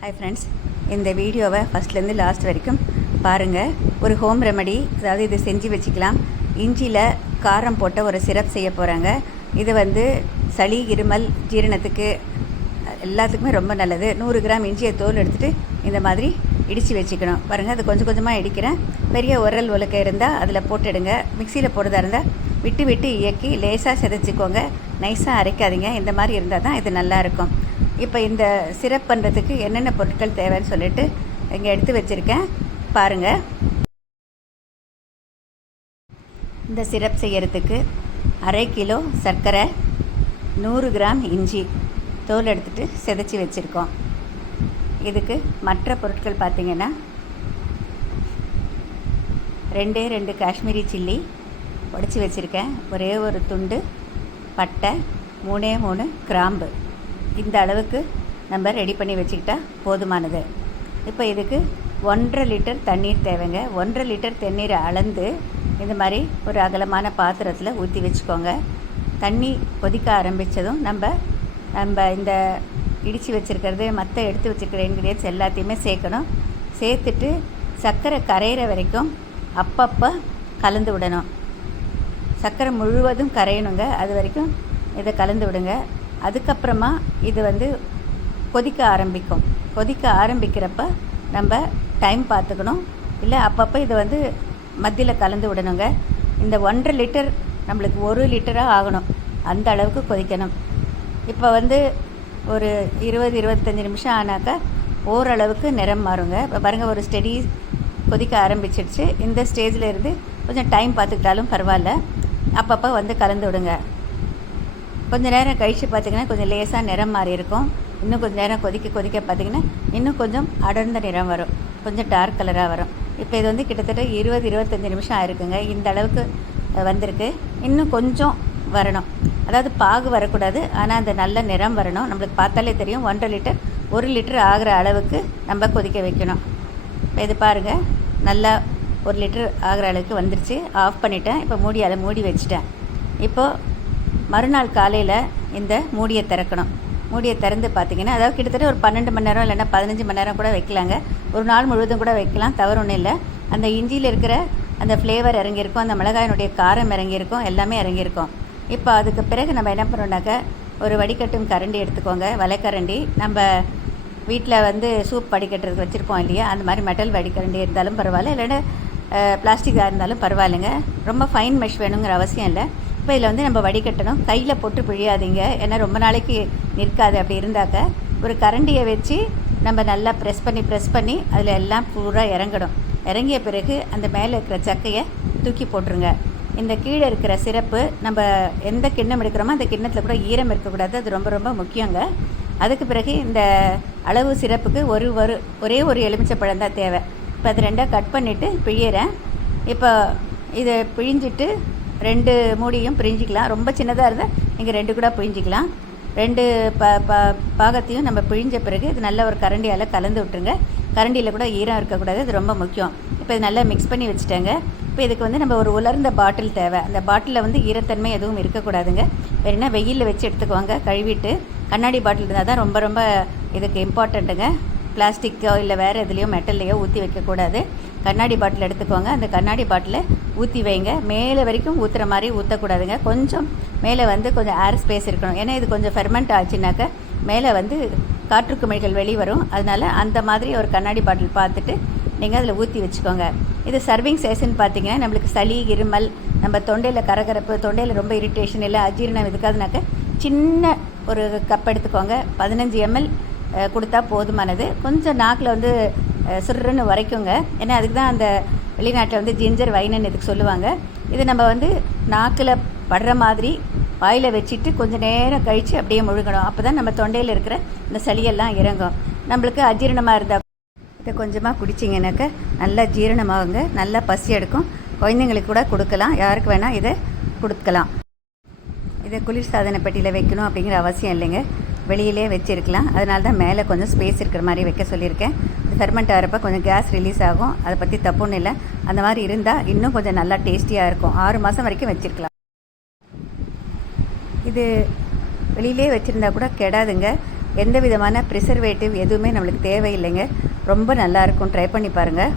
Hi friends, இந்த வீடியோவை ஃபஸ்ட்லேருந்து லாஸ்ட் வரைக்கும் பாருங்கள். ஒரு ஹோம் ரெமெடி, அதாவது இது செஞ்சு வச்சுக்கலாம். இஞ்சியில் காரம் போட்ட ஒரு சிரப் செய்ய போகிறாங்க. இது சளி, இருமல், ஜீரணத்துக்கு எல்லாத்துக்குமே ரொம்ப நல்லது. 100 கிராம் இஞ்சியை தோல் எடுத்துகிட்டு இந்த மாதிரி இடித்து வச்சுக்கணும். பாருங்கள், அது கொஞ்சம் கொஞ்சமாக இடிக்கிறேன். பெரிய உரல் உலக்கை இருந்தால் அதில் போட்டுடுங்க. மிக்சியில் போடுறதா இருந்தால் விட்டு விட்டு இயக்கி லேசாக செதைச்சிக்கோங்க. நைஸாக அரைக்காதீங்க. இந்த மாதிரி இருந்தால் தான் இது நல்லாயிருக்கும். இப்போ இந்த சிரப் பண்ணுறதுக்கு என்னென்ன பொருட்கள் தேவைன்னு சொல்லிட்டு இங்கே எடுத்து வச்சுருக்கேன் பாருங்கள். இந்த சிரப் செய்கிறதுக்கு 1/2 கிலோ சர்க்கரை, 100 கிராம் இஞ்சி தோல் எடுத்துகிட்டு செதைச்சி வச்சுருக்கோம். இதுக்கு மற்ற பொருட்கள் பார்த்திங்கன்னா 2 காஷ்மீரி சில்லி உடைச்சி வச்சுருக்கேன். ஒரே ஒரு துண்டு பட்டை, 3 கிராம்பு. இந்த அளவுக்கு நம்ம ரெடி பண்ணி வச்சுக்கிட்டா போதுமானது. இப்போ இதுக்கு 1.5 லிட்டர் தண்ணீர் தேவைங்க. 1.5 லிட்டர் தண்ணீரை அளந்து இந்த மாதிரி ஒரு அகலமான பாத்திரத்தில் ஊற்றி வச்சுக்கோங்க. தண்ணி கொதிக்க ஆரம்பித்ததும் நம்ம இந்த இடித்து வச்சுருக்கிறது, மற்ற எடுத்து வச்சுருக்கிற இன்க்ரீடியன்ட்ஸ் எல்லாத்தையுமே சேர்க்கணும். சேர்த்துட்டு சர்க்கரை கரையிற வரைக்கும் அப்பப்போ கலந்து விடணும். சர்க்கரை முழுவதும் கரையணுங்க. அது வரைக்கும் இதை கலந்து விடுங்க. அதுக்கப்புறமா இது கொதிக்க ஆரம்பிக்கும். கொதிக்க ஆரம்பிக்கிறப்ப நம்ம டைம் பார்த்துக்கணும். இல்லை அப்பப்போ இதை மத்தியில் கலந்து விடணுங்க. இந்த 1.5 லிட்டர் நம்மளுக்கு 1 லிட்டராக ஆகணும். அந்த அளவுக்கு கொதிக்கணும். இப்போ ஒரு 20-25 நிமிஷம் ஆனாக்கா ஓரளவுக்கு நிறம் மாறுங்க. இப்போ பாருங்கள், ஒரு ஸ்டெடி கொதிக்க ஆரம்பிச்சிடுச்சு. இந்த ஸ்டேஜில் இருந்து கொஞ்சம் டைம் பார்த்துக்கிட்டாலும் பரவாயில்ல. அப்பப்போ கலந்து விடுங்க. கொஞ்சம் நேரம் கழித்து பார்த்திங்கன்னா கொஞ்சம் லேசாக நிறம் மாறி இருக்கும். இன்னும் கொஞ்சம் நேரம் கொதிக்க பார்த்திங்கன்னா இன்னும் கொஞ்சம் அடர்ந்த நிறம் வரும். கொஞ்சம் டார்க் கலராக வரும். இப்போ இது கிட்டத்தட்ட 20-25 நிமிஷம் ஆயிருக்குங்க. இந்த அளவுக்கு வந்திருக்கு. இன்னும் கொஞ்சம் வரணும். அதாவது பாகு வரக்கூடாது, ஆனால் அந்த நல்ல நிறம் வரணும். நம்மளுக்கு பார்த்தாலே தெரியும். 1.5 லிட்டர் 1 லிட்டர் ஆகிற அளவுக்கு நம்ம கொதிக்க வைக்கணும். இப்போ இது பாருங்கள், நல்லா 1 லிட்டர் ஆகிற அளவுக்கு வந்துருச்சு. ஆஃப் பண்ணிவிட்டேன். இப்போ மூடி வச்சுட்டேன். இப்போது மறுநாள் காலையில் இந்த மூடியை திறக்கணும். மூடியை திறந்து பார்த்திங்கன்னா, அதாவது கிட்டத்தட்ட ஒரு 12 மணி நேரம் இல்லைன்னா 15 மணி நேரம் கூட வைக்கலாங்க. ஒரு நாள் முழுவதும் கூட வைக்கலாம், தவறு ஒன்றும் இல்லை. அந்த இஞ்சியில் இருக்கிற அந்த ஃப்ளேவர் இறங்கியிருக்கும், அந்த மிளகாயினுடைய காரம் இறங்கியிருக்கும், எல்லாமே இறங்கியிருக்கும். இப்போ அதுக்கு பிறகு நம்ம என்ன பண்ணோம்னாக்கா, ஒரு வடிகட்டும் கரண்டி எடுத்துக்கோங்க. வலைக்கரண்டி. நம்ம வீட்டில் சூப் வடிகட்டுறதுக்கு வச்சுருப்போம் இல்லையா, அந்த மாதிரி மெட்டல் வடிகரண்டி இருந்தாலும் பரவாயில்ல, இல்லைன்னா பிளாஸ்டிக்காக இருந்தாலும் பரவாயில்லைங்க. ரொம்ப ஃபைன் மெஷ் வேணுங்கிற அவசியம் இல்லை. இப்போ இதில் நம்ம வடிகட்டணும். கையில் போட்டு பிழியாதீங்க, ஏன்னா ரொம்ப நாளைக்கு நிற்காது. அப்படி இருந்தாக்க ஒரு கரண்டியை வச்சு நம்ம நல்லா ப்ரெஸ் பண்ணி அதில் எல்லாம் பூரா இறங்கணும். இறங்கிய பிறகு அந்த மேலே இருக்கிற சக்கையை தூக்கி போட்டுருங்க. இந்த கீழே இருக்கிற சிரப்பு, நம்ம எந்த கிண்ணம் எடுக்கிறோமோ அந்த கிண்ணத்தில் கூட ஈரம் இருக்கக்கூடாது. அது ரொம்ப ரொம்ப முக்கியங்க. அதுக்கு பிறகு இந்த அளவு சிரப்புக்கு ஒரே ஒரு எலுமிச்சைப்பழம் தான் தேவை. இப்போ அது 2 கட் பண்ணிவிட்டு பிழியிறேன். இப்போ இதை பிழிஞ்சிட்டு 2 மூடியும் பிழிஞ்சிக்கலாம். ரொம்ப சின்னதாக இருந்தால் நீங்கள் 2 கூட பிழிஞ்சிக்கலாம். 2 பாகத்தையும் நம்ம பிழிஞ்ச பிறகு இது நல்ல ஒரு கரண்டியால் கலந்து விட்டுருங்க. கரண்டியில் கூட ஈரம் இருக்கக்கூடாது, அது ரொம்ப முக்கியம். இப்போ இது நல்லா மிக்ஸ் பண்ணி வச்சுட்டேங்க. இப்போ இதுக்கு நம்ம ஒரு உலர்ந்த பாட்டில் தேவை. அந்த பாட்டிலில் ஈரத்தன்மை எதுவும் இருக்கக்கூடாதுங்க. வேறுனா வெயிலில் வச்சு எடுத்துக்குவாங்க, கழுவிட்டு. கண்ணாடி பாட்டில் இருந்தால் தான் ரொம்ப ரொம்ப இதுக்கு இம்பார்ட்டண்ட்டுங்க. பிளாஸ்டிக்கோ இல்லை வேறு எதுலேயோ மெட்டல்லையோ ஊற்றி வைக்கக்கூடாது. கண்ணாடி பாட்டில் எடுத்துக்கோங்க. அந்த கண்ணாடி பாட்டிலை ஊற்றி வைங்க. மேலே வரைக்கும் ஊற்றுற மாதிரி ஊற்றக்கூடாதுங்க. கொஞ்சம் மேலே கொஞ்சம் ஏர் ஸ்பேஸ் இருக்கணும். ஏன்னா இது கொஞ்சம் ஃபெர்மெண்ட் ஆச்சுனாக்க மேலே காற்று குமிழ்கள் வெளிவரும். அதனால் அந்த மாதிரி ஒரு கண்ணாடி பாட்டில் பார்த்துட்டு நீங்கள் அதில் ஊற்றி வச்சுக்கோங்க. இது சர்விங் சைஸ்ன்னு பார்த்தீங்கன்னா, நம்மளுக்கு சளி, இருமல், நம்ம தொண்டையில் கரகரப்பு, தொண்டையில் ரொம்ப இரிட்டேஷன் இல்லை அஜீரணம் இதுக்காதுனாக்க சின்ன ஒரு கப் எடுத்துக்கோங்க. 15 ml கொடுத்தா போதுமானது. கொஞ்சம் நாக்கில் சுருன்னு வரைக்குங்க. ஏன்னா அதுக்கு தான் அந்த வெளிநாட்டில் ஜிஞ்சர் வைனுன்னு இதுக்கு சொல்லுவாங்க. இது நம்ம நாக்கில் படுற மாதிரி வாயில் வச்சுட்டு கொஞ்சம் நேரம் கழித்து அப்படியே முழுங்கணும். அப்போ தான் நம்ம தொண்டையில் இருக்கிற இந்த சளியெல்லாம் இறங்கும். நம்மளுக்கு அஜீரணமாக இருந்தால் இதை கொஞ்சமாக குடிச்சிங்கனாக்க நல்லா ஜீரணமாகுங்க. நல்லா பசி எடுக்கும். குழந்தைங்களுக்கு கூட கொடுக்கலாம், யாருக்கு வேணால் இதை கொடுக்கலாம். இதை குளிர்சாதன பெட்டியில் வைக்கணும் அப்படிங்கிற அவசியம் இல்லைங்க. வெளியிலே வச்சுருக்கலாம். அதனால தான் மேலே கொஞ்சம் ஸ்பேஸ் இருக்கிற மாதிரி வைக்க சொல்லியிருக்கேன். இது ஃபெர்மெண்ட் ஆகிறப்ப கொஞ்சம் கேஸ் ரிலீஸ் ஆகும். அதை பற்றி தப்புன்னு இல்லை. அந்த மாதிரி இருந்தால் இன்னும் கொஞ்சம் நல்லா டேஸ்டியாக இருக்கும். 6 மாதம் வரைக்கும் வச்சுருக்கலாம். இது வெளியிலே வச்சுருந்தா கூட கெடாதுங்க. எந்த விதமான ப்ரிசர்வேட்டிவ் எதுவுமே நம்மளுக்கு தேவையில்லைங்க. ரொம்ப நல்லாயிருக்கும். ட்ரை பண்ணி பாருங்கள்.